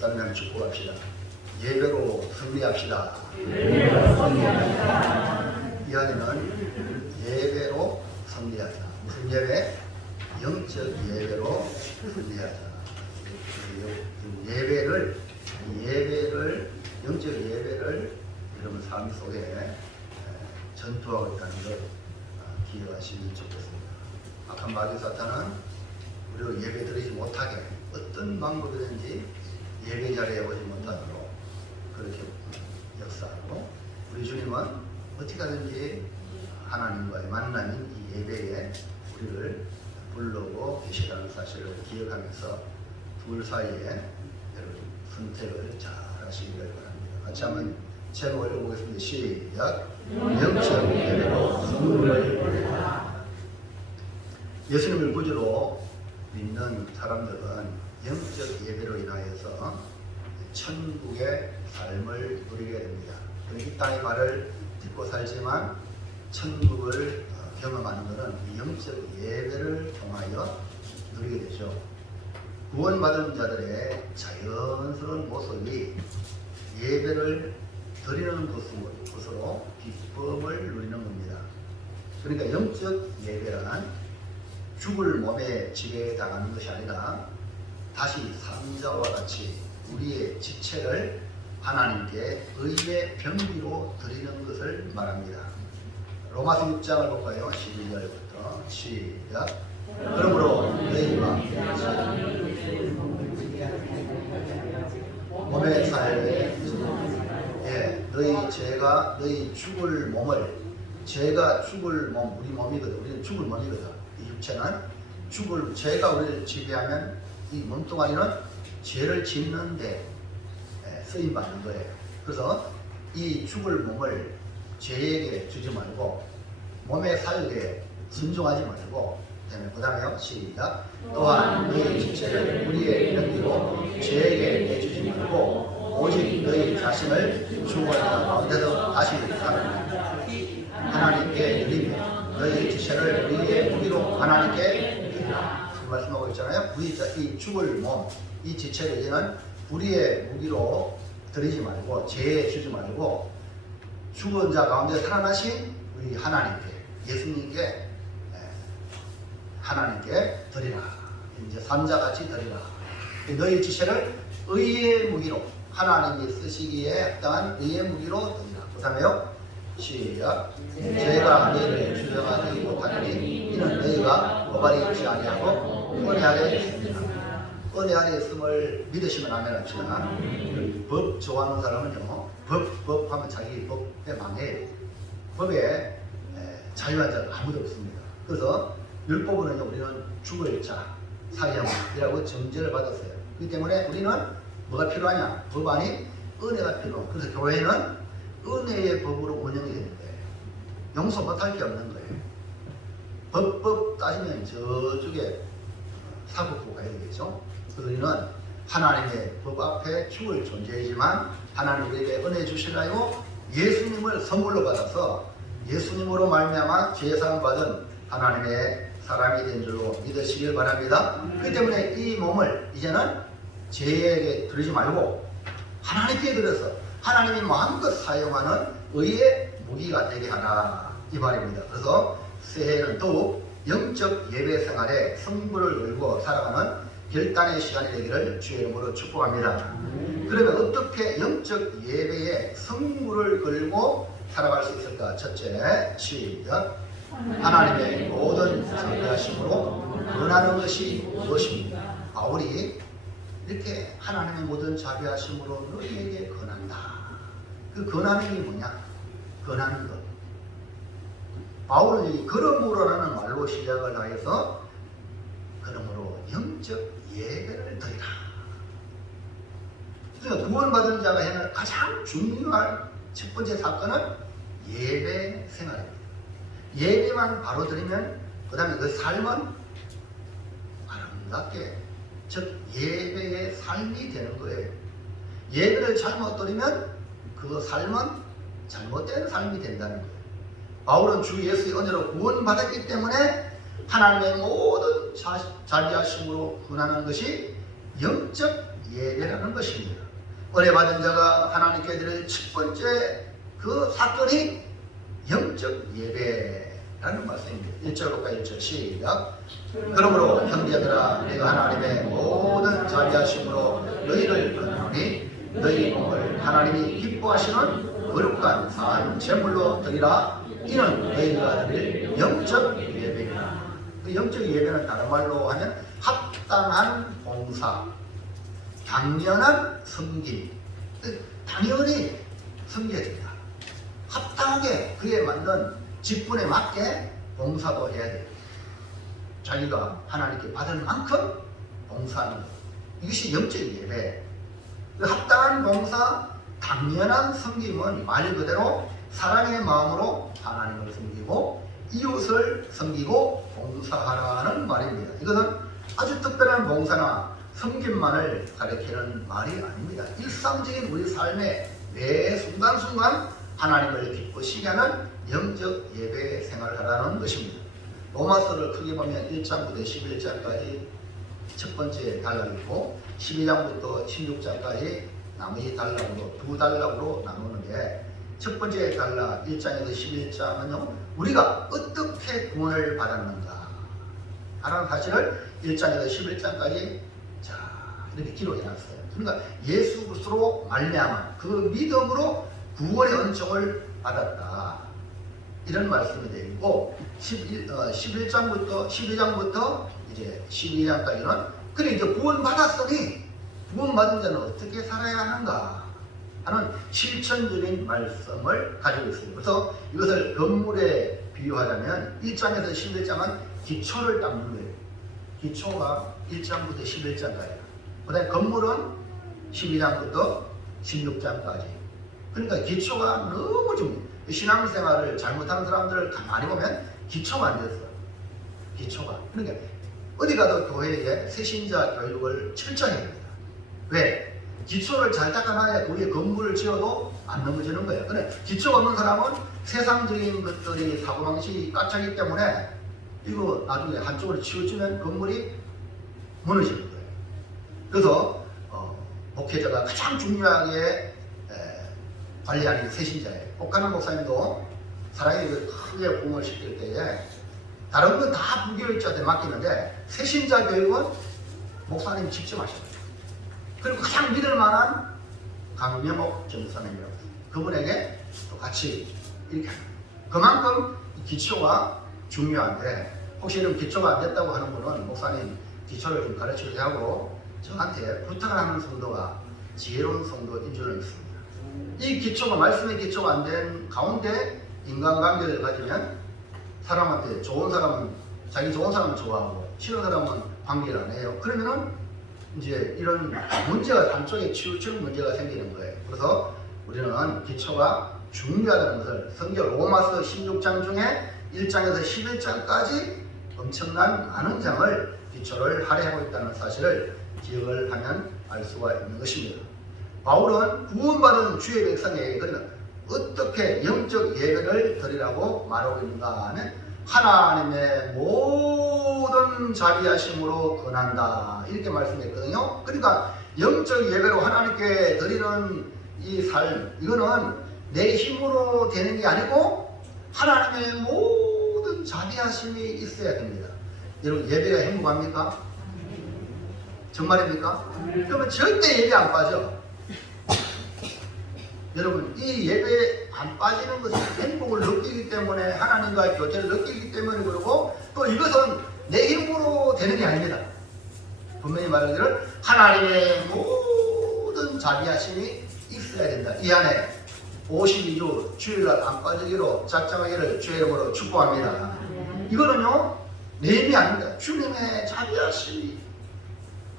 사람을 축복합시다. 예배로 승리합시다. 이 안에는 예배로 승리하자. 무슨 예배? 영적 예배로 승리하자. 예배를 영적 예배를 여러분 삶 속에 전투하고 있다는 걸 기억하시면 좋겠습니다. 악한 마귀 사탄은 우리를 예배 드리지 못하게 어떤 방법이든지 예배 자리에 오지 못하도록 그렇게 역사하고, 우리 주님은 어떻게 하든지 하나님과의 만남인 이 예배에 우리를 부르고 계시다는 사실을 기억하면서 둘 사이에 여러분 선택을 잘 하시기를 바랍니다. 같이 한번 제목을 읽어보겠습니다. 시작. 영적 예배로 승부를 보내라. 예수님을 구주로 믿는 사람들은 영적 예배로 인하여서 천국의 삶을 누리게 됩니다. 이 땅의 말을 듣고 살지만 천국을 경험하는 것은 이 영적 예배를 통하여 누리게 되죠. 구원받은 자들의 자연스러운 모습이 예배를 드리는 것으로 기쁨을 누리는 겁니다. 그러니까 영적 예배란 죽을 몸에 지배당하는 것이 아니라 다시 삼자와 같이 우리의 지체를 하나님께 의의 병기로 드리는 것을 말합니다. 로마서 6장을 볼까요? 12절부터 시작. 그러므로 너희가 몸의 삶에 너희 죄가 너희 죽을 몸을, 죄가 죽을 몸, 우리 몸이거든. 우리는 죽을 몸이거든. 이 육체는 죽을, 죄가 우리를 지배하면 이 몸뚱아리는 죄를 짓는데 쓰임 받는 거예요. 그래서 이 죽을 몸을 죄에게 주지 말고 몸의 사역에 순종하지 말고, 그 다음에요. 시작. 또한 너희 지체를 우리의 병기로 죄에게 내주지 말고 오직 너희 자신을 죽어야 가운데서 다시 사는 하나님께 드리며 너희 지체를 우리의 무기로 하나님께 드리라. 그 말씀하고 있잖아요. 이 죽을 몸, 이 지체를 이제는 우리의 무기로 드리지 말고 죄에 주지 말고 죽은 자 가운데 살아나신 우리 하나님께, 예수님께, 하나님께 드리라. 이제 삼자같이 드리라. 너희 지체를 의의 무기로, 하나님이 쓰시기에 합당한 의의 무기로 드리라. 그 다음에요. 시작. 죄가 너희를 주장하지 못하니 이는 너희가 고발이 있지 아니하고 은혜 아래 있습니다. 은혜 아래 있음을 믿으시면 아멘 합시다. 법 좋아하는 사람은요, 법 하면 자기 법에 망해요. 법에 자유한 자가 아무도 없습니다. 그래서 율법으로는 우리는 죽을 자, 사형이라고 정죄를 받았어요. 그렇기 때문에 우리는 뭐가 필요하냐? 법 아닌 은혜가 필요해요. 그래서 교회는 은혜의 법으로 운영이 되는 거예요. 용서 못할 게 없는 거예요. 법 따지면 저쪽에 사법부 가야 되겠죠. 그래서 우리는 하나님의 법 앞에 죽을 존재이지만 하나님 우리에게 은혜 주시려고 예수님을 선물로 받아서 예수님으로 말미암아 죄사함 받은 하나님의 사람이 된 줄로 믿으시길 바랍니다. 그렇기 때문에 이 몸을 이제는 죄에게 드리지 말고 하나님께 드려서 하나님이 마음껏 사용하는 의의 무기가 되게 하라, 이 말입니다. 그래서 새해에는 더욱 영적 예배 생활에 승부를 걸고 살아가는 결단의 시간이 되기를 주의 이름으로 축복합니다. 그러면 어떻게 영적 예배에 승부를 걸고 살아갈 수 있을까? 첫째, 시작. 하나님의 모든 자비하심으로 권하는 것이 무엇입니까? 바울이 이렇게 하나님의 모든 자비하심으로 너희에게 권한다. 그 권하는 게 뭐냐? 권하는 것. 바울은 이 그러므로라는 말로 시작을 하여서 그러므로 영적 예배를 드리라. 그래서 구원받은 자가 해야 가장 중요한 첫 번째 사건은 예배 생활입니다. 예배만 바로 드리면 그 다음에 그 삶은 아름답게, 즉 예배의 삶이 되는 거예요. 예배를 잘못 드리면 그 삶은 잘못된 삶이 된다는 거예요. 바울은 주 예수의 은혜로 구원받았기 때문에 하나님의 모든 자비하심으로 권하는 것이 영적 예배라는 것입니다. 은혜 받은 자가 하나님께 드릴 첫 번째 그 사건이 영적 예배라는 말씀입니다. 1절 볼까 1절 시작. 그러므로 형제들아 내가 하나님의 모든 자비하심으로 너희를 권하노니 너희 몸을 하나님이 기뻐하시는 거룩한 산 제물로 드리라. 이는 너희가 드릴 영적 예배이다. 그 영적 예배는 다른 말로 하면 합당한 봉사, 당연한 섬김. 당연히 섬겨야 됩니다. 합당하게 그에 맞는 직분에 맞게 봉사도 해야 돼요. 자기가 하나님께 받을 만큼 봉사하는 것. 이것이 영적 예배. 그 합당한 봉사, 당연한 섬김은 말 그대로 사랑의 마음으로 하나님을 섬기고 이웃을 섬기고 봉사하라는 말입니다. 이것은 아주 특별한 봉사나 섬김만을 가리키는 말이 아닙니다. 일상적인 우리 삶의 매 순간순간 하나님을 기쁘시게 하는 영적 예배 생활을 하라는 것입니다. 로마서를 크게 보면 1장부터 11장까지 첫 번째 단락이 있고 12장부터 16장까지 나머지 단락으로 두 단락으로 나누는데 첫 번째 단락 1장에서 11장은요 우리가 어떻게 구원을 받았는가 하는 사실을 1장에서 11장까지 자 이렇게 기록해놨어요. 그러니까 예수 그리스도로 말미암아 그 믿음으로 구원의 은총을 받았다 이런 말씀이 되어 있고 11장부터 12장부터 이제 12장까지는 그래 이제 구원 받았으니 구원 받은 자는 어떻게 살아야 하는가 하는 실천적인 말씀을 가지고 있습니다. 그래서 이것을 건물에 비유하자면 1장에서 11장은 기초를 닦는 거예요. 기초가 1장부터 11장까지예요. 그 다음에 건물은 12장부터 16장까지. 그러니까 기초가 너무 중요해요. 신앙생활을 잘못하는 사람들을 가만히 보면 기초가 안 됐어요. 기초가. 그러니까 어디 가도 교회에 새신자 교육을 철저히 해야 됩니다. 왜? 기초를 잘 닦아놔야 그 위에 건물을 지어도 안 넘어지는 거예요. 근데 기초가 없는 사람은 세상적인 것들이 사고방식이 꽉차기 때문에 이거 나중에 한쪽으로 치우치면 건물이 무너지는 거예요. 그래서 목회자가 가장 중요하게 관리하는 새신자예요. 옥하는 목사님도 사랑에게 크게 부흥을 시킬 때에 다른 건 다 부교육자한테 맡기는데 새신자 교육은 목사님이 직접 하셔요. 그리고 가장 믿을 만한 강명옥 전사님이라고 그분에게 또 같이 이렇게 합니다. 그만큼 기초가 중요한데 혹시 이런 기초가 안 됐다고 하는 분은 목사님 기초를 좀 가르치게 하고 저한테 부탁을 하는 성도가 지혜로운 성도인 줄은 있습니다. 이 기초가 말씀의 기초가 안 된 가운데 인간관계를 가지면 사람한테 좋은 사람은 자기 좋은 사람은 좋아하고 싫은 사람은 관계를 안 해요. 그러면은 이제 이런 문제가 한쪽에 치우치는 문제가 생기는 거예요. 그래서 우리는 기초가 중요하다는 것을 성경 로마서 16장 중에 1장에서 11장까지 엄청난 많은 장을 기초를 할애하고 있다는 사실을 기억을 하면 알 수가 있는 것입니다. 바울은 구원받은 주의 백성에게 그러면 어떻게 영적 예배를 드리라고 말하고 있는가 하면 하나님의 모든 자비하심으로 권한다 이렇게 말씀했거든요. 그러니까 영적 예배로 하나님께 드리는 이 삶 이거는 내 힘으로 되는 게 아니고 하나님의 모든 자비하심이 있어야 됩니다. 여러분 예배가 행복합니까? 정말입니까? 그러면 절대 예배 안 빠져. 여러분 이 예배에 안 빠지는 것은 행복을 느끼기 때문에 하나님과의 교제를 느끼기 때문에 그러고 또 이것은 내 힘으로 되는 게 아닙니다. 분명히 말하기를 하나님의 모든 자비하심이 있어야 된다. 이 안에 52주 주일날 안 빠지기로 작정하기를 주의 이름으로 축복합니다. 이거는요 내 힘이 아닙니다. 주님의 자비하심이.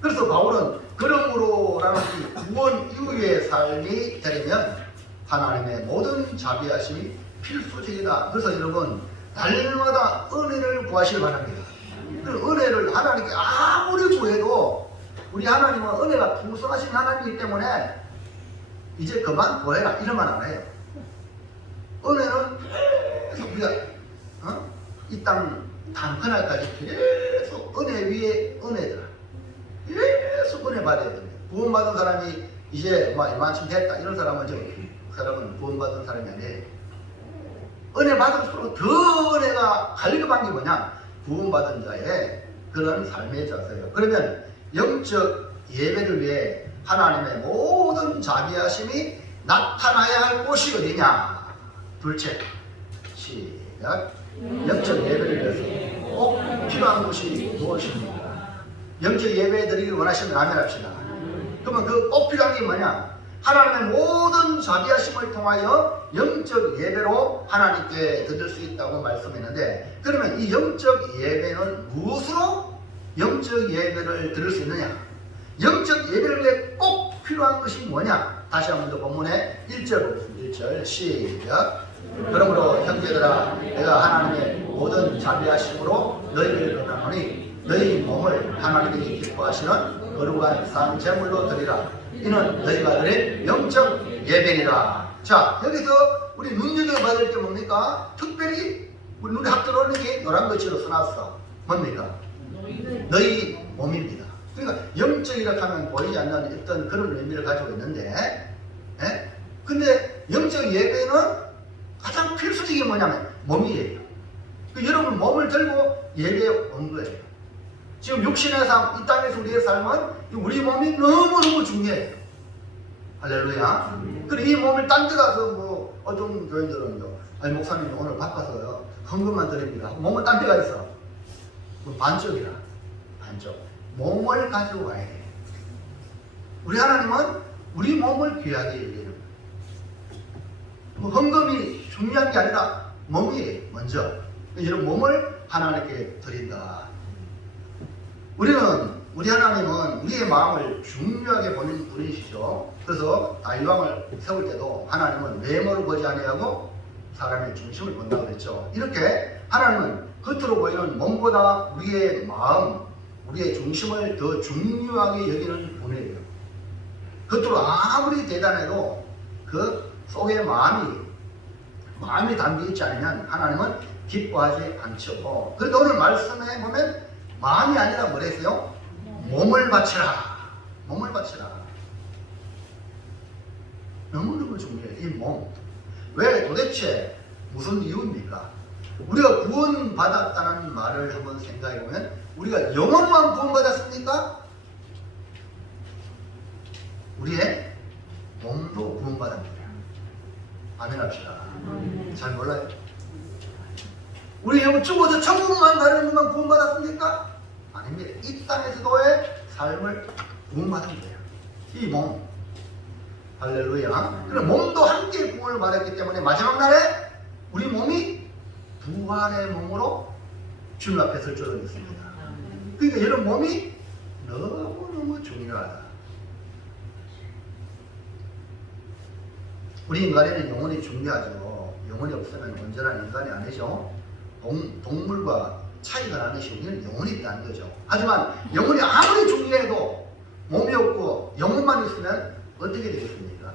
그래서 바울은 그러므로라는 이 구원 이후의 삶이 되려면 하나님의 모든 자비하심이 필수적이다. 그래서 여러분 날마다 은혜를 구하시기 바랍니다. 그 은혜를 하나님께 아무리 구해도 우리 하나님은 은혜가 풍성하신 하나님이기 때문에 이제 그만 구해라 이러면 안 해요. 은혜는 계속 우리가 이 땅 단편날까지 계속 은혜 위에 은혜더라. 계속 영적 은혜 받아야 됩니다. 구원받은 사람이 이제 이만큼 됐다 이런 사람은 그 사람은 구원받은 사람이 아니에요. 은혜 받을수록 더 은혜가 갈급한 게 뭐냐? 구원받은 자의 그런 삶의 자세예요. 그러면 영적 예배를 위해 하나님의 모든 자비하심이 나타나야 할 곳이 어디냐? 둘째, 시작. 영적 예배를 위해서 꼭 필요한 것이 무엇입니까? 영적 예배 드리기를 원하시면 아멘 합시다. 그러면 그 꼭 필요한 게 뭐냐? 하나님의 모든 자비하심을 통하여 영적 예배로 하나님께 드릴 수 있다고 말씀했는데, 그러면 이 영적 예배는 무엇으로 영적 예배를 드릴 수 있느냐? 영적 예배를 위해 꼭 필요한 것이 뭐냐? 다시 한번 더 본문의 1절 보겠습니다. 1절 시작. 그러므로 형제들아, 내가 하나님의 모든 자비하심으로 너희를 권하노니 너희 몸을 하나님이 기뻐하시는 거룩한 산제물로 드리라. 이는 너희가 드릴 영적 예배니라. 자, 여기서 우리 눈여겨봐야 될 게 뭡니까? 특별히 우리 눈에 확 들어오는 게 노란 글씨로 써놨어. 뭡니까? 너희 몸입니다. 그러니까 영적이라 하면 보이지 않는 어떤 그런 의미를 가지고 있는데, 근데 영적 예배는 가장 필수적인 게 뭐냐면 몸이에요. 여러분 몸을 들고 예배에 온 거예요. 지금 육신의 삶, 이 땅에서 우리의 삶은 우리 몸이 너무너무 중요해요. 할렐루야. 그리고 이 몸을 딴 데 가서 어떤 교인들은요, 아니 목사님 오늘 바빠서요 헌금만 드립니다. 몸은 딴 데가 있어. 반쪽이라. 반쪽. 몸을 가지고 와야 돼요. 우리 하나님은 우리 몸을 귀하게 여기는 거예요. 헌금이 중요한 게 아니라 몸이에요. 먼저 이런 몸을 하나님께 드린다. 우리 하나님은 우리의 마음을 중요하게 보는 분이시죠. 그래서 다윗왕을 세울 때도 하나님은 외모를 보지 아니하고 사람의 중심을 본다고 그랬죠. 이렇게 하나님은 겉으로 보이는 몸보다 우리의 마음, 우리의 중심을 더 중요하게 여기는 분이에요. 겉으로 아무리 대단해도 그 속에 마음이 담겨있지 않으면 하나님은 기뻐하지 않죠. 그런데 오늘 말씀에 보면 마음이 아니라 뭐랬어요? 몸을 바치라. 몸을 바치라. 너무너무 중요해요. 이 몸. 왜 도대체 무슨 이유입니까? 우리가 구원받았다는 말을 한번 생각해보면 우리가 영혼만 구원받았습니까? 우리의 몸도 구원받았습니다. 아멘 합시다. 잘 몰라요. 우리 영혼 죽어서 천국만 가는 것만 구원받았습니까? 아닙니다. 이 땅에서도의 삶을 구원받은 거예요. 이 몸. 할렐루야. 그럼 몸도 함께 구원을 받았기 때문에 마지막 날에 우리 몸이 부활의 몸으로 주님 앞에 설 줄을 믿습니다. 그러니까 이런 몸이 너무너무 중요하다. 우리 인간에는 영혼이 중요하죠. 영혼이 없으면 온전한 인간이 아니죠. 동물과 차이가 나는 것이 우리는 영혼이 있다는 거죠. 하지만 영혼이 아무리 중요해도 몸이 없고 영혼만 있으면 어떻게 되겠습니까?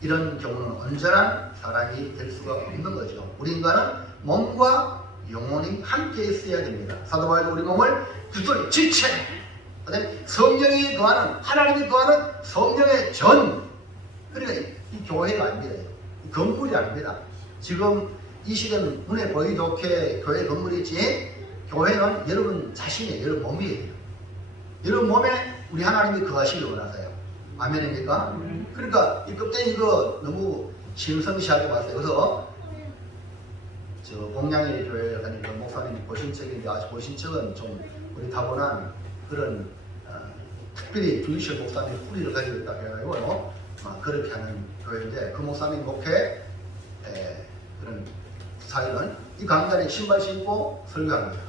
이런 경우는 온전한 사람이 될 수가 없는 거죠. 우리 인간은 몸과 영혼이 함께 있어야 됩니다. 사도 바울도 우리 몸을 그리스도의 지체, 성령이 더하는, 하나님이 더하는 성령의 전. 그러니까 이 교회가 아닙니다. 이 건물이 아닙니다. 지금 이 시대는 눈에 보이기 좋게 교회 건물이지, 교회는 여러분 자신의 여러분 몸이에요. 여러분 몸에 우리 하나님이 거하시길 원하세요. 아멘입니까? 그러니까 이 껍데기 이거 너무 신성시하게 봤어요. 그래서 저 공양의 교회 다니는 목사님이 보신 책인데, 아주 보신 책은 좀 우리 타고난 그런 특별히 주이실 목사님 뿌리를 가지고 있다 해가지고 그렇게 하는 교회인데, 그 목사님 목회 그런 사이는 이 강단에 신발 신고 설교합니다.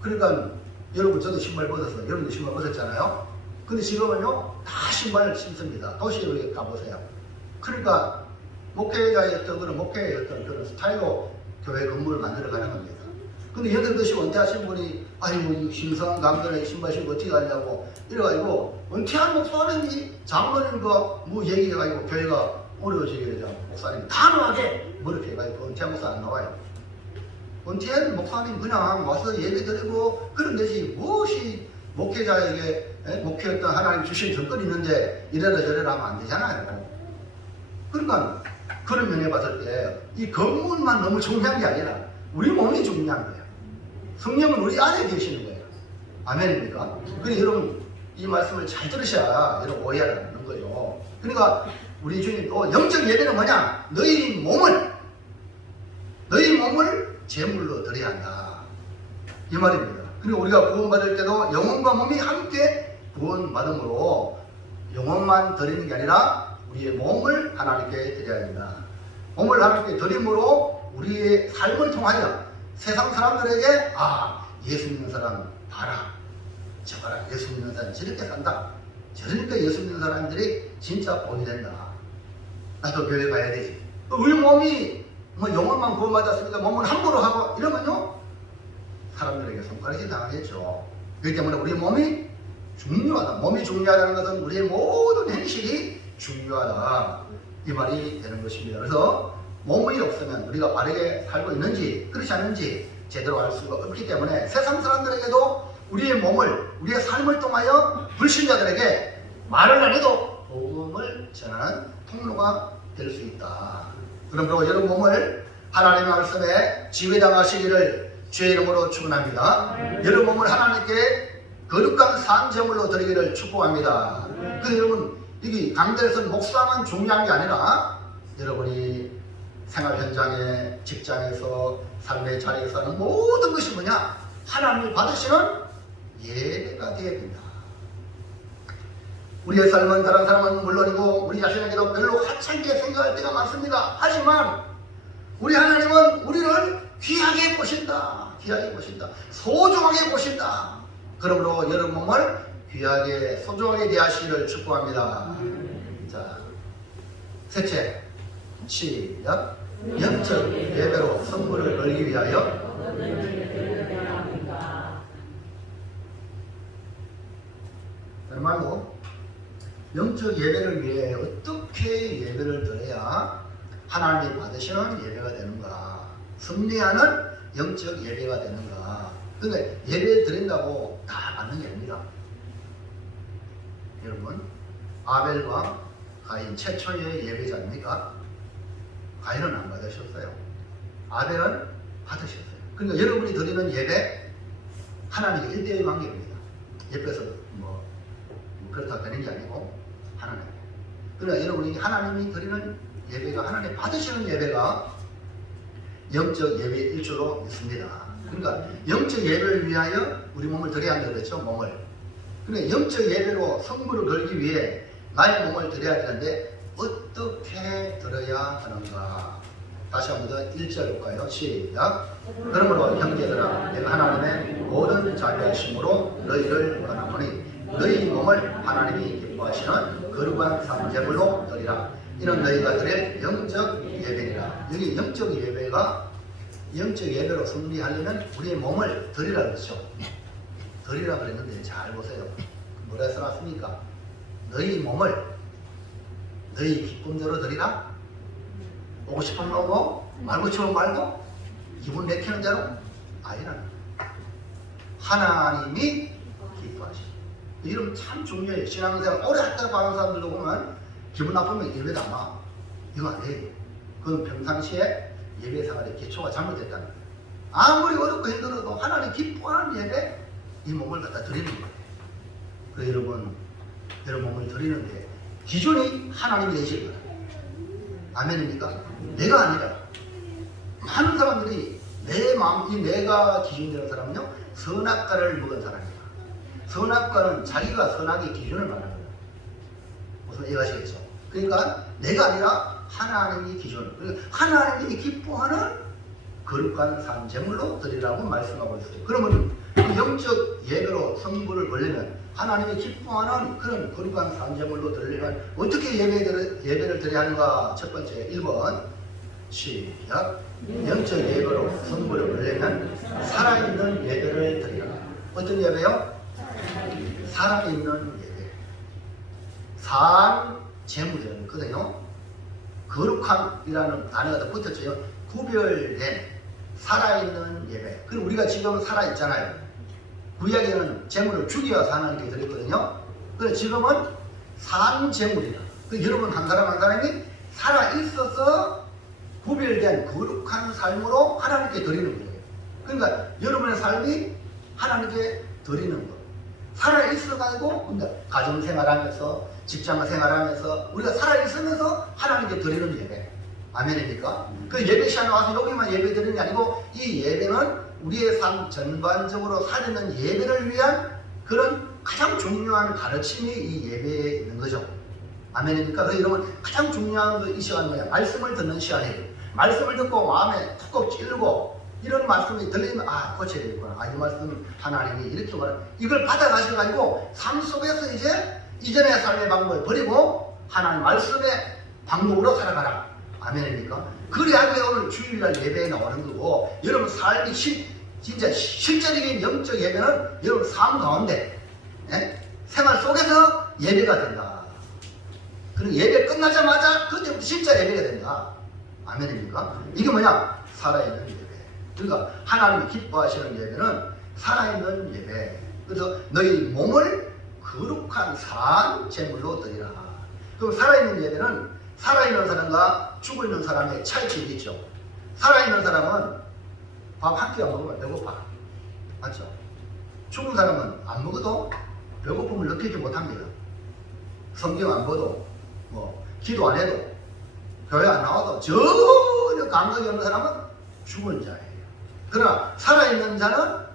그러니까 여러분 저도 신발 벗었어요. 여러분도 신발 벗었잖아요. 근데 지금은요 다 신발을 신습니다. 도시에 가보세요. 그러니까 목회자의 어떤 그런 목회의 어떤 그런 스타일로 교회 건물을 만들어 가는 겁니다. 근데 여덟 시 은퇴하신 분이 아이고 신성한 강단에 신발 신고 어떻게 가냐고 이래가지고 은퇴한 목사님이 장로님과 뭐 얘기해가지고 교회가 어려워지게 되죠. 목사님이 단호하게 뭐렇게 해가지고 은퇴한 목사 안 나와요. 은퇴한 목사님 그냥 와서 예배 드리고 그런 데지 무엇이 목회자에게 목회 어떤 하나님 주신 정권이 있는데 이래라 저래라 하면 안 되잖아요. 그러니까 그런 면에 봤을 때 이 건물만 너무 중요한 게 아니라 우리 몸이 중요한 거예요. 성령은 우리 안에 계시는 거예요. 아멘입니까? 그러니 여러분 이 말씀을 잘 들으셔야 여러분 오해하지 않는 거예요. 그러니까 우리 주님도 영적 예배는 뭐냐? 너희 몸을 제물로 드려야 한다. 이 말입니다. 그리고 우리가 구원받을 때도 영혼과 몸이 함께 구원받음으로 영혼만 드리는 게 아니라 우리의 몸을 하나님께 드려야 한다. 몸을 하나님께 드림으로 우리의 삶을 통하여 세상 사람들에게 예수 믿는 사람 봐라. 저 봐라. 예수 믿는 사람 저렇게 산다. 저러니까 예수 믿는 사람들이 진짜 본이 된다. 나도 교회 가야 되지. 우리 몸이 영혼만 구원받았으니까 몸을 함부로 하고 이러면요 사람들에게 손가락이 당하겠죠. 그렇기 때문에 우리 몸이 중요하다. 몸이 중요하다는 것은 우리의 모든 행실이 중요하다. 이 말이 되는 것입니다. 그래서 몸이 없으면 우리가 바르게 살고 있는지 그렇지 않는지 제대로 알 수가 없기 때문에 세상 사람들에게도 우리의 몸을 우리의 삶을 통하여 불신자들에게 말을 안 해도 복음을 전하는 통로가 될 수 있다. 그러므로 여러분 몸을 하나님의 말씀에 지배당하시기를 주의 이름으로 축원합니다. 여러분 몸을 하나님께 거룩한 산제물로 드리기를 축복합니다. 그래서 여러분 여기 강단에서 목사만 중요한 게 아니라 여러분이 생활 현장에 직장에서 삶의 자리에서 하는 모든 것이 뭐냐? 하나님이 받으시는 예배가 되어야 된다. 우리의 삶은 다른 사람은 물론이고 우리 자신에게도 별로 하찮게 생각할 때가 많습니다. 하지만 우리 하나님은 우리를 귀하게 보신다. 귀하게 보신다. 소중하게 보신다. 그러므로 여러분 몸을 귀하게 소중하게 대하시기를 축복합니다. 자, 셋째 시작. 영적 예배로 선물을 걸기 위하여 말고 영적 예배를 위해 어떻게 예배를 드려야 하나님이 받으시는 예배가 되는가, 승리하는 영적 예배가 되는가. 근데 예배 드린다고 다 받는 게 아닙니다. 여러분 아벨과 가인 최초의 예배자 아닙니까? 가인은 안 받으셨어요. 아벨은 받으셨어요. 그러니까 여러분이 드리는 예배 하나님께 1대1 관계입니다. 옆에서 그렇다 되는 게 아니고 하나님. 그러니까 여러분이 하나님이 드리는 예배가 하나님 받으시는 예배가 영적 예배일 줄로 믿습니다. 그러니까 영적 예배를 위하여 우리 몸을 드려야 한다 그랬죠. 몸을. 그러니까 영적 예배로 성물을 걸기 위해 나의 몸을 드려야 되는데 어떻게 들어야 하는가. 다시 한번 더 1절 볼까요? 시작. 그러므로 형제들아 내가 하나님의 모든 자비하심으로 너희를 원하노니 너희 몸을 하나님이 기뻐하시는 거룩한 산제물로 드리라. 이는 너희가 드릴 영적 예배니라. 여기 영적 예배로 승리하려면 우리의 몸을 드리라 그랬죠. 드리라 그랬는데 잘 보세요. 뭐라 써놨습니까? 너희 몸을 너희 기쁨대로 드리라. 오고 싶으면 오고 말고 싶으면 말고 기분 내키는 대로 아니라 하나님이 기뻐하시는. 이름 참 중요해요. 신앙생활 오래 했다고 하는 사람들도 보면 기분 나쁘면 예배도 안 와. 이거 아니에요. 그건 평상시에 예배 생활의 기초가 잘못됐다는 거예요. 아무리 어렵고 힘들어도 하나님 기뻐하는 예배, 이 몸을 갖다 드리는 거예요. 그래서 여러분 몸을 드리는데 기준이 하나님이 되실 거예요. 아멘입니까? 내가 아니라 많은 사람들이 내 마음, 이 내가 기준이 되는 사람은요 선악과를 먹은 사람이에요. 선악과는 자기가 선악의 기준을 말하는 거예요. 무슨 이해하시겠죠? 그러니까 내가 아니라 하나님이 기준, 하나님이 기뻐하는 거룩한 산제물로 드리라고 말씀하고 있어요. 그러면 영적 예배로 성물을 걸려면 하나님이 기뻐하는 그런 거룩한 산제물로 드리려면 어떻게 예배를 드려야 하는가? 첫 번째 1번 시작. 영적 예배로 성물을 걸려면 살아있는 예배를 드리라. 어떤 예배요? 살아있는 예배. 산제물이라는 거거든요. 거룩함이라는 단어가 붙었죠. 구별된 살아있는 예배. 그럼 우리가 지금 살아있잖아요. 구약에는 재물을 죽여서 하나님께 드렸거든요. 그래서 지금은 산 재물이다. 여러분 한 사람 한 사람이 살아있어서 구별된 거룩한 삶으로 하나님께 드리는 거예요. 그러니까 여러분의 삶이 하나님께 드리는 거. 살아있어가지고 가정생활하면서 직장생활하면서 우리가 살아있으면서 하나님께 드리는 예배. 아멘입니까? 그 예배 시간에 와서 여기만 예배 드리는 게 아니고 이 예배는 우리의 삶 전반적으로 살리는 예배를 위한 그런 가장 중요한 가르침이 이 예배에 있는 거죠. 아멘입니까? 그래서 여러분 가장 중요한 이 시간은 뭐야? 말씀을 듣는 시간이에요. 말씀을 듣고 마음에 툭툭 찌르고 이런 말씀이 들리면 고쳐야 되겠구나. 이 말씀 하나님이 이렇게 말해. 이걸 받아가셔가지고 삶 속에서 이제 이전의 삶의 방법을 버리고 하나님 말씀의 방법으로 살아가라. 아멘입니까? 그래야 오늘 주일날 예배에 나오는 거고 여러분 삶이 진짜 실제적인 영적 예배는 여러분 삶 가운데 생활 속에서 예배가 된다. 그리고 예배 끝나자마자 그때부터 진짜 예배가 된다. 아멘입니까? 이게 뭐냐? 살아있는 예배. 그러니까 하나님이 기뻐하시는 예배는 살아있는 예배. 그래서 너희 몸을 거룩한 산 제물로 드리라. 그럼 살아있는 예배는 살아있는 사람과 죽어있는 사람의 차이점이 있죠. 살아있는 사람은 밥 한 끼 안 먹으면 배고파. 맞죠? 죽은 사람은 안 먹어도 배고픔을 느끼지 못합니다. 성경 안 봐도 기도 안 해도 교회 안 나와도 전혀 감각이 없는 사람은 죽은 자예요. 그러나 살아있는 자는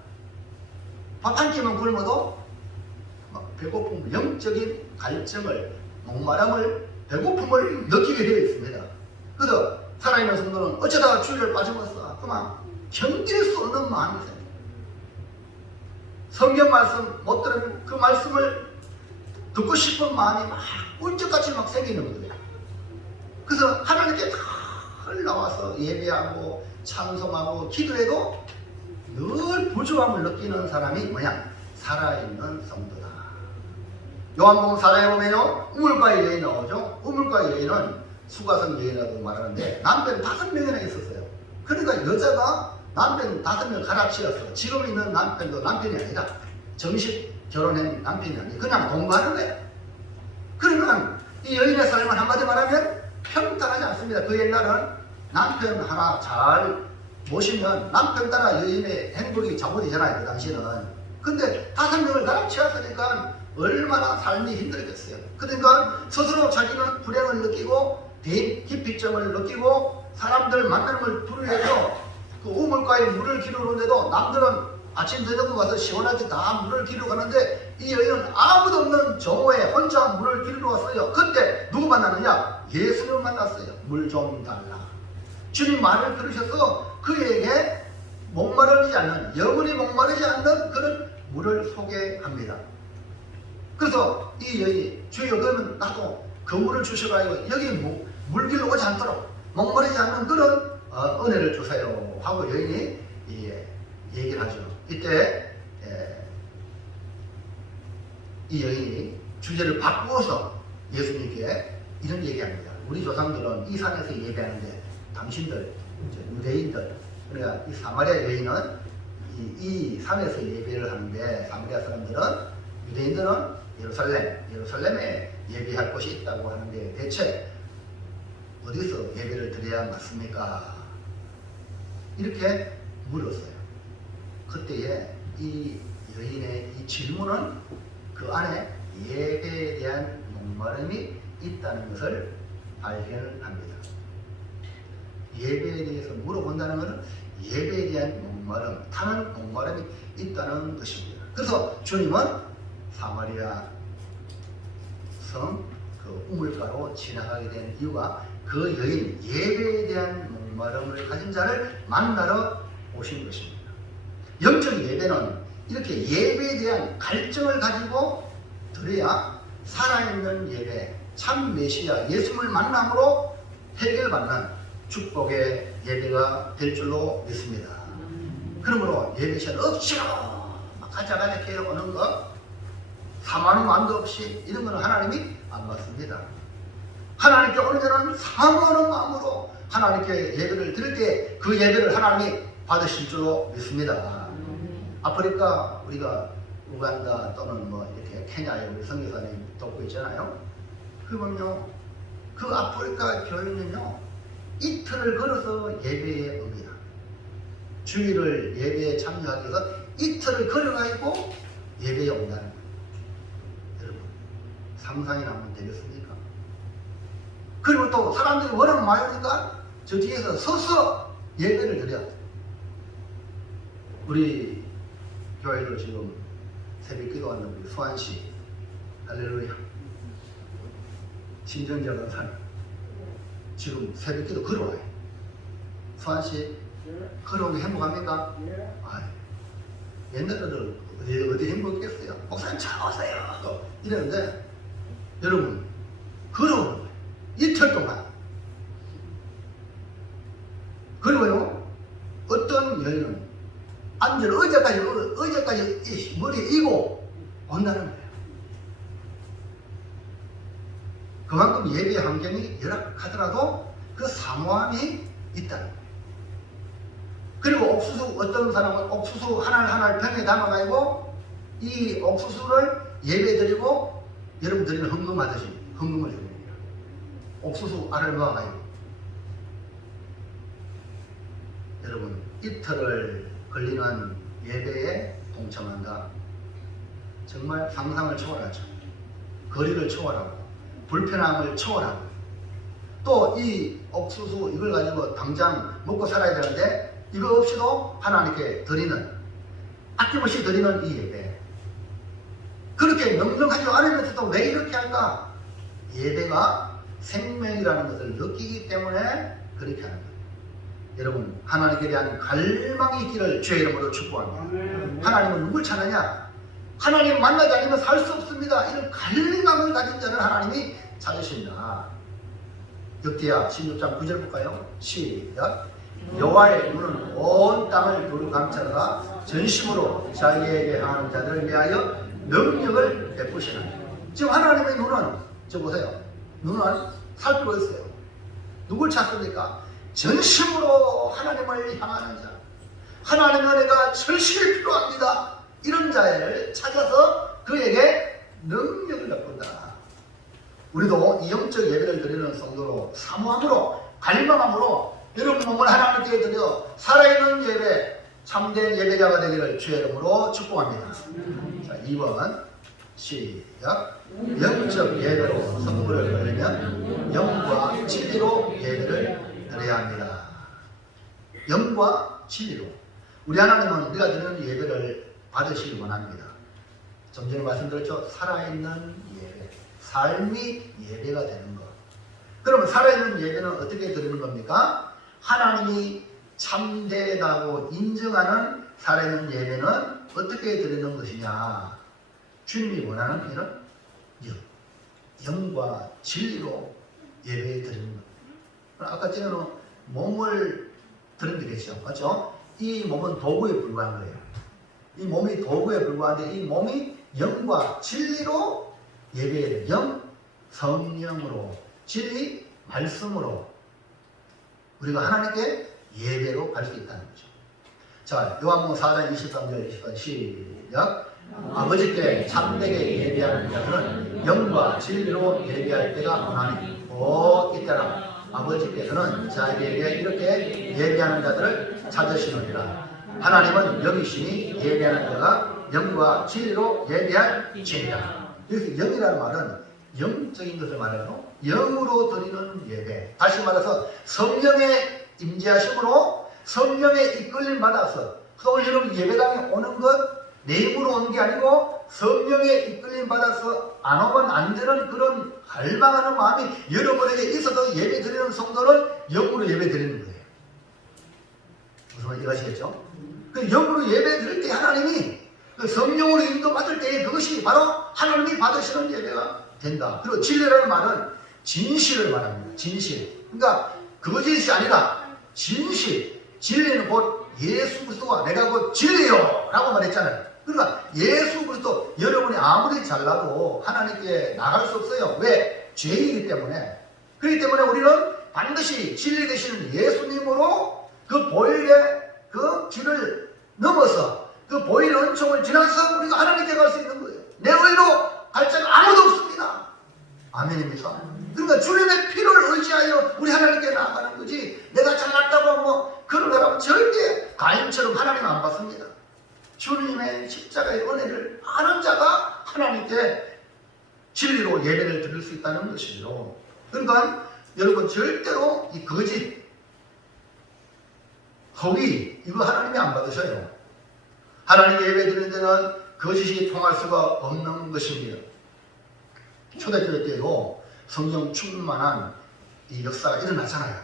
밥 한 끼만 굶어도 배고픔, 영적인 갈증을, 목마름을, 배고픔을 느끼게 되어 있습니다. 그래서 살아있는 성도는 어쩌다가 주일을 빠져버렸어. 그만 견딜 수 없는 마음이 생겨요. 성경 말씀 못 들으면 그 말씀을 듣고 싶은 마음이 막 울적같이 막 생기는 거예요. 그래서 하나님께 늘 나와서 예배하고 찬송하고 기도해도 늘 부족함을 느끼는 사람이 뭐냐? 살아있는 성도다. 요한복음 4장에 보면요 우물가의 여인 나오죠. 우물가의 여인은 수가성 여인이라고 말하는데 남편 5명이나 있었어요. 그러니까 여자가 남편 5명을 갈아치웠어. 지금 있는 남편도 남편이 아니다. 정식 결혼한 남편이 아니에요. 그냥 동거하는 거예요. 그러면 이 여인의 삶은 한마디 말하면 평탄하지 않습니다. 그 옛날은 남편 하나 잘 모시면 남편 따라 여인의 행복이 작업되잖아요. 그 당시에는. 근데 5명을 갈아치웠으니까 얼마나 삶이 힘들겠어요. 그러니까 스스로 자기는 불행을 느끼고 대인 기피증을 느끼고 사람들 만나는 걸 두려워해서 그 우물가에 물을 기르러 오는데도 남들은 아침 저녁 와서 시원하게 다 물을 기르러 가는데 이 여인은 아무도 없는 정오에 혼자 물을 기르러 왔어요. 그때 누구 만났느냐? 예수님을 만났어요. 물 좀 달라. 주님 말을 들으셔서 그에게 목마르지 않는, 영원히 목마르지 않는 그런 물을 소개합니다. 그래서 이 여인이 주여 그러면 나도 그 물을 주셔가지고 여기 물길로 오지 않도록 목마르지 않는 그런 은혜를 주세요 하고 여인이 얘기를 하죠. 이때 이 여인이 주제를 바꾸어서 예수님께 이런 얘기합니다. 우리 조상들은 이 산에서 예배하는데 당신들 유대인들 그러니까 이 사마리아 여인은 이 산에서 예배를 하는데 사마리아 사람들은 유대인들은 예루살렘에 예배할 곳이 있다고 하는데 대체 어디서 예배를 드려야 맞습니까? 이렇게 물었어요. 그때에 이 여인의 이 질문은 그 안에 예배에 대한 목마름이 있다는 것을 발견합니다. 예배에 대해서 물어본다는 것은 예배에 대한 목마름, 타는 목마름이 있다는 것입니다. 그래서 주님은 사마리아 성 그 우물가로 지나가게 된 이유가 그 여인 예배에 대한 목마름을 가진 자를 만나러 오신 것입니다. 영적 예배는 이렇게 예배에 대한 갈증을 가지고 드려야 살아있는 예배, 참 메시아 예수님을 만남으로 해결받는 축복의 예배가 될 줄로 믿습니다. 그러므로 예배 시간 억지로 막 가자 계속 오는 거 4만원 만도 없이 이런 거는 하나님이 안 받습니다. 하나님께 오는 자는 사모하는 마음으로 하나님께 예배를 드릴 때 그 예배를 하나님이 받으실 줄로 믿습니다. 아프리카 우리가 우간다 또는 뭐 이렇게 케냐에 우리 선교사님 돕고 있잖아요. 그러면요, 그 아프리카 교회는요, 이틀을 걸어서 예배에 옵니다. 주일을 예배에 참여하기 위해서 이틀을 걸어가지고 예배에 온다는 거예요. 여러분, 상상이나 하면 되겠습니까? 그리고 또 사람들이 워낙 많이 오니까 저 뒤에서 서서 예배를 드려. 우리 교회도 지금 새벽 기도하는 우리 수환씨, 할렐루야. 신정자 권사님 지금 새벽 기도 걸어와요. 수환씨, 걸어온 게 행복합니까? 아, 옛날에는 어디 행복했겠어요? 목사님 잘 오세요 이랬는데, 여러분 걸어오는 거예요. 이틀 동안. 그리고요, 어떤 여인은 앉을 의자까지 머리에 이고 온다는 거예요. 그만큼 예배 환경이 열악하더라도 그 사모함이 있다는 거예요. 그리고 옥수수, 어떤 사람은 옥수수 하나를 병에 담아가지고 이 옥수수를 예배 드리고 여러분 드리는 헌금하듯이 헌금을 드립니다. 옥수수 알을 모아가지고. 여러분, 이틀을 걸리는 예배에 동참한다. 정말 상상을 초월하죠. 거리를 초월하고 불편함을 초월하고, 또 이 옥수수 이걸 가지고 당장 먹고 살아야 되는데 이거 없이도 하나님께 드리는, 아낌없이 드리는 이 예배. 그렇게 명명하지 않으면서도 왜 이렇게 할까? 예배가 생명이라는 것을 느끼기 때문에 그렇게 하는 거예요. 여러분, 하나님께 대한 갈망이 있기를 주의 이름으로 축복합니다. 하나님은 누굴 찾느냐? 하나님 만나지 않으면 살 수 없습니다. 이런 갈망을 가진 자를 하나님이 찾으신다. 역대하 16장 9절 볼까요? 시작. 여호와의 눈은 온 땅을 두루 감찰하다 전심으로 자기에게 향하는 자들을 위하여 능력을 베푸시나니. 지금 하나님의 눈은, 저 보세요, 눈은 살피고 있어요. 누굴 찾습니까? 전심으로 하나님을 향하는 자, 하나님의 은혜가 절실히 필요합니다. 이런 자를 찾아서 그에게 능력을 베푼다. 우리도 이 영적 예배를 드리는 성도로 사모함으로 갈망함으로 여러분 몸을 하나님께 드려 살아있는 예배, 참된 예배자가 되기를 주의 이름으로 축복합니다. 자, 2번 시작. 영적 예배로 선물을 걸리면 영과 진리로 예배를 드려야 합니다. 영과 진리로. 우리 하나님은 우리가 드리는 예배를 받으시기 원합니다. 좀 전에 말씀드렸죠. 살아있는 예배, 삶이 예배가 되는 것. 그러면 살아있는 예배는 어떻게 드리는 겁니까? 하나님이 참되다고 인정하는 살아있는 예배는 어떻게 드리는 것이냐? 주님이 원하는 일은 영과 진리로 예배 드리는 것. 아까 전에는 몸을 드린 게 되죠. 맞죠? 이 몸은 도구에 불과한 거예요. 이 몸이 도구에 불과한데 이 몸이 영과 진리로 예배해야 돼요. 영, 성령으로, 진리, 말씀으로 우리가 하나님께 예배로 갈 수 있다는 거죠. 자, 요한복음 4장 23절 24절 시작. 아버지께 참되게 예배하는 자들은 영과 진리로 예배할 때가 오나니 이때라 아버지께서는 자기에게 이렇게 예배하는 자들을 찾으시느니라. 하나님은 영이시니 예배하는 자가 영과 진리로 예배할 죄이다. 여기서 영이라는 말은 영적인 것을 말해서 영으로 드리는 예배. 다시 말해서 성령의 임재하심으로 성령의 이끌림 받아서 서울 여러분 예배당에 오는 것 내 힘으로 오는 게 아니고 성령의 이끌림 받아서 안 오면 안 되는 그런 갈망하는 마음이 여러분에게 있어서 예배 드리는 성도는 영으로 예배 드리는 거예요. 무슨 말인지 이해하시겠죠? 그 영으로 예배 드릴 때 하나님이 그 성령으로 인도 받을 때 그것이 바로 하나님이 받으시는 예배가 된다. 그리고 진리라는 말은 진실을 말합니다. 진실. 그러니까 거짓이 아니라 진실. 진리는 곧 예수 그리스도가 내가 곧 진리요 라고 말했잖아요. 그러니까 예수 그리스도 여러분이 아무리 잘나도 하나님께 나갈 수 없어요. 왜? 죄이기 때문에. 그렇기 때문에 우리는 반드시 진리 되시는 예수님으로 그 보혈의 그 길을 넘어서 그 보이는 은총을 지나서 우리가 하나님께 갈 수 있는 거예요. 내 의로 갈 자가 아무도 없습니다. 아멘입니까? 그러니까 주님의 피를 의지하여 우리 하나님께 나아가는 거지, 내가 잘났다고 뭐 그런 거라면 절대 가인처럼 하나님 안 받습니다. 주님의 십자가의 은혜를 아는 자가 하나님께 진리로 예배를 드릴 수 있다는 것이죠. 그러니까 여러분 절대로 이 거짓, 허위 이거 하나님이 안 받으셔요. 하나님 예배 드리는 데는 거짓이 통할 수가 없는 것입니다. 초대교회 때도 성령 충만한 이 역사가 일어나잖아요.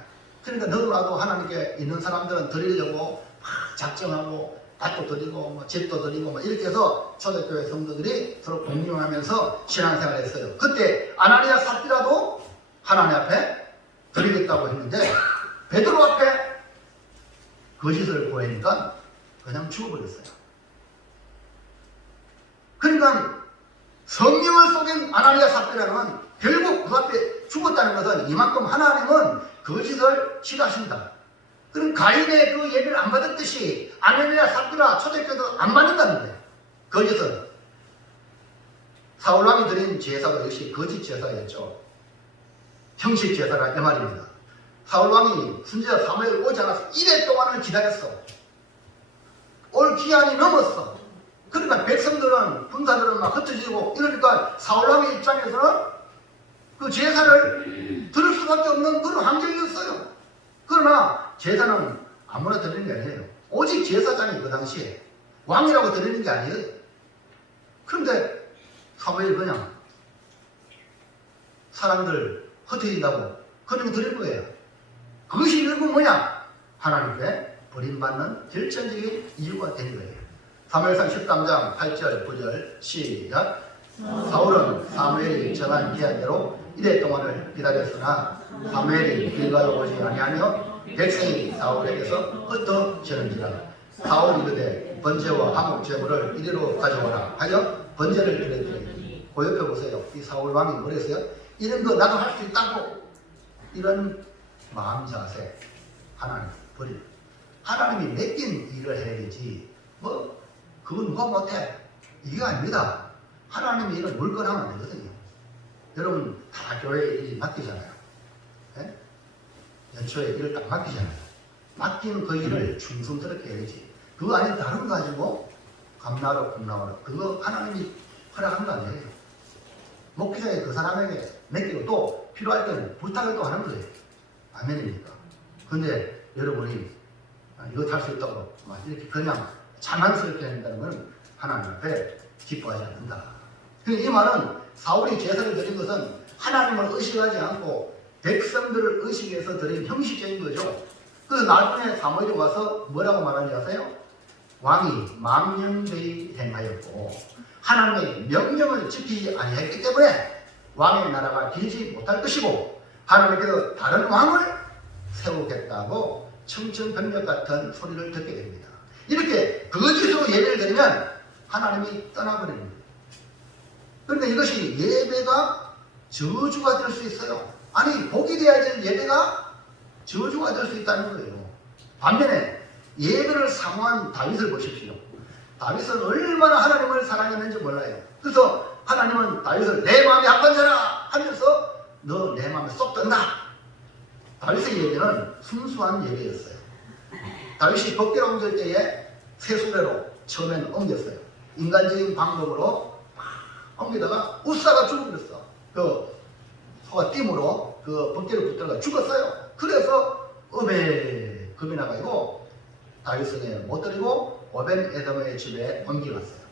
그러니까 너무나도 하나님께 있는 사람들은 드리려고 막 작정하고 밭도 드리고 뭐 집도 드리고 뭐 이렇게 해서 초대교회 성도들이 서로 공유하면서 신앙생활을 했어요. 그때 아나니아 삽비라도 하나님 앞에 드리겠다고 했는데 베드로 앞에 거짓을 보이니까 그냥 죽어버렸어요. 그러니까 성령을 속인 아나니아 삽비라는 결국 그 앞에 죽었다는 것은 이만큼 하나님은 거짓을 싫어하신다. 그럼 가인의 그 예배를 안 받았듯이 아나니아 삽비라 초대교회도 안 받는다는 거예요. 거짓은. 사울왕이 드린 제사가 역시 거짓 제사였죠. 형식 제사라 이 말입니다. 사울왕이 순제자 사무엘 오지 않아서 1회 동안을 기다렸어. 올 기한이 넘었어. 그러니까 백성들은, 군사들은 막 흩어지고 이러니까 사울왕의 입장에서는 그 제사를 들을 수밖에 없는 그런 환경이었어요. 그러나 제사는 아무나 드리는 게 아니에요. 오직 제사장이 그 당시에 왕이라고 드리는 게 아니에요. 그런데 사무엘이 그냥 사람들 흩어진다고 그냥 드릴 거예요. 그것이 결국 뭐냐? 하나님께 버림받는 결정적인 이유가 된 거예요. 사무엘상 13장 8절 9절 시작. 사울은 사무엘이 정한 기한대로 1회 동안을 기다렸으나 사무엘이 길가로 오지 아니하며 백성이 사울에게서 흩어지는지라. 사울이 이르되 번제와 한국 제물을 이리로 가져오라 하여 번제를 드렸더니 고역해 보세요. 이 사울 왕이 뭐랬어요? 이런 거 나도 할 수 있다고. 이런 마음 자세. 하나님 버려. 하나님이 맡긴 일을 해야지 뭐 그거 누가 못해? 이게 아닙니다. 하나님이 이런 물건하면 안 되거든요. 여러분 다 교회에 일 맡기잖아요. 네? 연초에 일을 딱 맡기잖아요. 맡기는 그 일을 충성스럽게 해야지. 그거 아니면 다른 거 가지고 감나라 콩나라 그거 하나님이 허락한 거 아니에요. 목회자에 그 사람에게 맡기고 또 필요할 때는 부탁을 또 하는 거예요. 아멘입니까? 근데 여러분이 이거 할 수 있다고 이렇게 그냥 자만스럽게 한다는 것은 하나님 앞에 기뻐하지 않는다. 이 말은 사울이 제사를 드린 것은 하나님을 의식하지 않고 백성들을 의식해서 드린 형식적인 거죠. 그래서 나중에 사무엘이 와서 뭐라고 말하는지 아세요? 왕이 망령되이 행하였고 하나님의 명령을 지키지 아니했기 때문에 왕의 나라가 길지 못할 것이고 하나님께서 다른 왕을 세우겠다고 청천벽력 같은 소리를 듣게 됩니다. 이렇게 거짓으로 예배를 드리면 하나님이 떠나버리는 거예요. 그러니까 이것이 예배가 저주가 될 수 있어요. 아니 복이 돼야 될 예배가 저주가 될 수 있다는 거예요. 반면에 예배를 사모한 다윗을 보십시오. 다윗은 얼마나 하나님을 사랑했는지 몰라요. 그래서 하나님은 다윗을 내 마음에 합한 자라 하면서 너 내 마음에 쏙 든다. 다윗의 예배는 순수한 예배였어요. 다윗이 법궤를 옮길 때에 새수레로 처음에는 옮겼어요. 인간적인 방법으로 막 옮기다가 우사가 죽어버렸어. 그 소가 띠으로 그 법궤를 붙들어가 죽었어요. 그래서 겁이 나가지고 다윗은 못 드리고 오벤에돔의 집에 옮겨갔어요.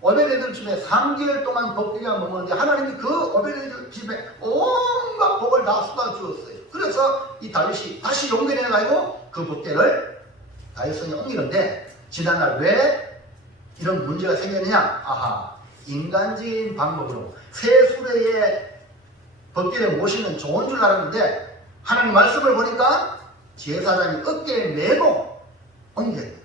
오벤에돔 집에 3개월 동안 법궤가 머무는데 하나님이 그 오벤에돔 집에 온갖 복을 다 쏟아주었어요. 그래서 이 다윗이 다시 용기 내가지고 그 법궤를 다윗성에 옮기는데 지난날 왜 이런 문제가 생겼느냐? 아하, 인간적인 방법으로 새 수레의 법궤를 모시는 좋은 줄 알았는데 하나님 말씀을 보니까 제사장이 어깨에 메고 옮겨야 돼요.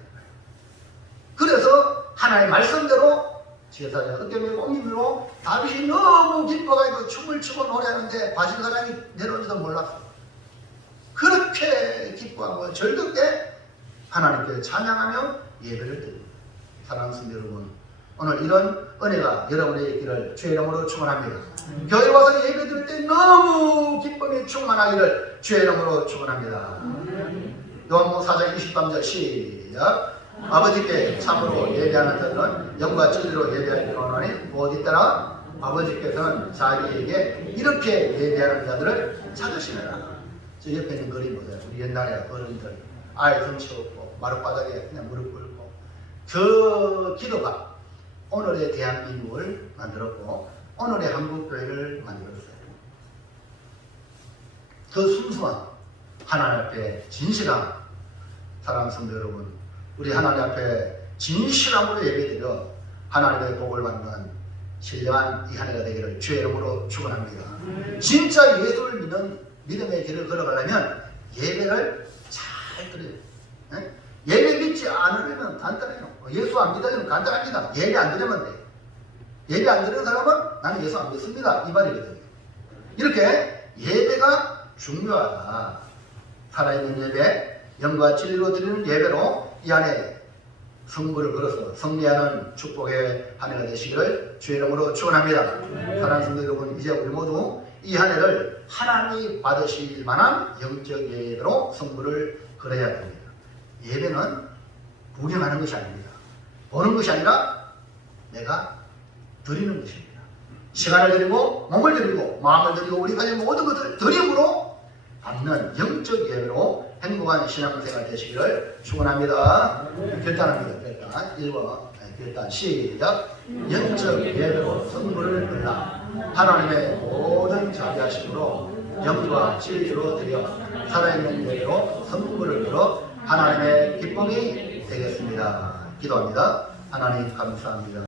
그래서 하나님의 말씀대로 제사장이 어깨에 메고 옮기므로 다윗이 너무 기뻐가지고 춤을 추고 노래하는데 바실가랑이 내려오지도 몰랐어요. 그렇게 기뻐하고 절뚝 때 하나님께 찬양하며 예배를 드립니다. 사랑하는 성도 여러분, 오늘 이런 은혜가 여러분의 있기를 주의 이름으로 축원합니다. 교회 와서 예배 드릴 때 너무 기쁨이 충만하기를 주의 이름으로 축원합니다. 요한복음 4장 23절 시작. 아버지께 참으로 예배하는 자들은 영과 진리로 예배하기를 원하니 무엇 있더라? 아버지께서는 자기에게 이렇게 예배하는 자들을 찾으시느라. 저 옆에 있는 그림 보세요. 우리 옛날에 어른들 아이 덩치 없고 마룻바닥에 그냥 무릎 꿇고 그 기도가 오늘의 대한민국을 만들었고 오늘의 한국교회를 만들었어요. 그 순수한 하나님 앞에 진실한 사랑하는 성도 여러분, 우리 하나님 앞에 진실함으로 예배드려 하나님의 복을 받는 신령한 이 한 해가 되기를 주의 이름으로 축원합니다. 진짜 예수를 믿는 믿음의 길을 걸어가려면 예배를 잘 드려요. 예배 믿지 않으려면 간단해요. 예수 안 믿으려면 간단합니다. 예배 안 드리면 돼. 예배 안 드리는 사람은 나는 예수 안 믿습니다. 이 말이거든요. 이렇게 예배가 중요하다. 살아있는 예배, 영과 진리로 드리는 예배로 이 안에 성부를 걸어서 승리하는 축복의 한 해가 되시기를 주의 이름으로 축원합니다. 사랑하는 성도 여러분, 이제 우리 모두 이 한 해를 하나님이 받으실 만한 영적 예배로 성부를 걸어야 됩니다. 예배는 구경하는 것이 아닙니다. 보는 것이 아니라 내가 드리는 것입니다. 시간을 드리고 몸을 드리고 마음을 드리고 우리 가진 모든 것을 드림으로 받는 영적 예배로 행복한 신앙생활 되시기를 축원합니다. 결단합니다. 결단 1번 결단 시작. 영적 예배로 성부를 걸라. 하나님의 모든 자비하심으로 영과 진리로 드려 살아있는 예배로 성부를 걸어 하나님의 기쁨이 되겠습니다. 기도합니다. 하나님 감사합니다.